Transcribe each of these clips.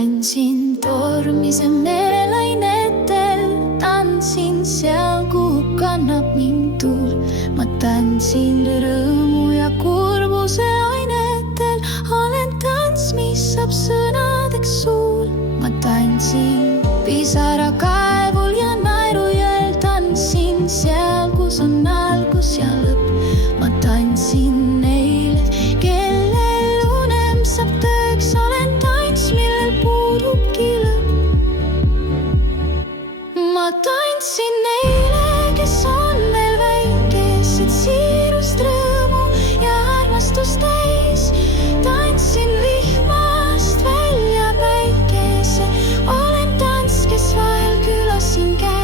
tantsin tormise meelelainetel, tantsin seal, kuhu kannab mind tuul. Ma tantsin rõõmu ja kurbuse ainetel, olen tants, mis saab sõnadeks suul. Ma tantsin pisarakaevul ja naerujõel, tantsin seal, kus on algus ja lõpp. Ma tantsin neile, kellel unem saab tõeks, olen tants, millel puudubki lõpp. Ma tantsin neile, kes on veel väikesed, siirust, rõõmu ja armastust täis. Tantsin vihmast välja päikese, olen tants, kes vahel külas siin käib.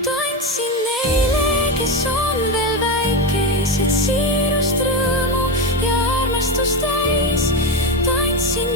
Tantsin neile, kes on veel väikesed, siirust, rõõmu ja armastust täis. Tantsin